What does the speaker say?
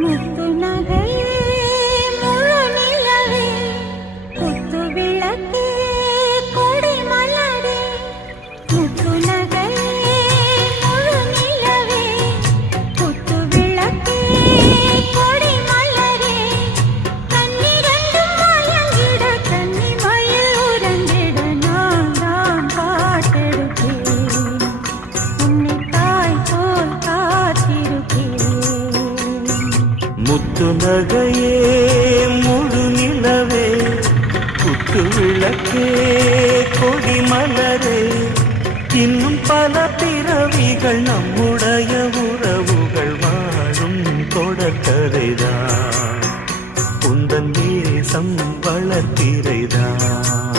முத்து நகையே முழு நிலவே குத்து விளக்கே கொடி மலரே முத்து நகையே முழு நிலவே குத்து விளக்கே கொடி மலரே கண்ணிரண்டும் மயங்கிட கன்னி மயில் உறங்கிட நான் தான் பாட்டெடுத்தேன் உன்னை தாய் போல் காத்திருக்கேன் முத்து நகையே முழு நிலவே குத்து விளக்கே கொடி மலரே இன்னும் பல பிறவிகள் நம்முடைய உறவுகள் வாழும் தொடர்கதைதான் உந்தன் நேசம் வளர்த்திரைதான்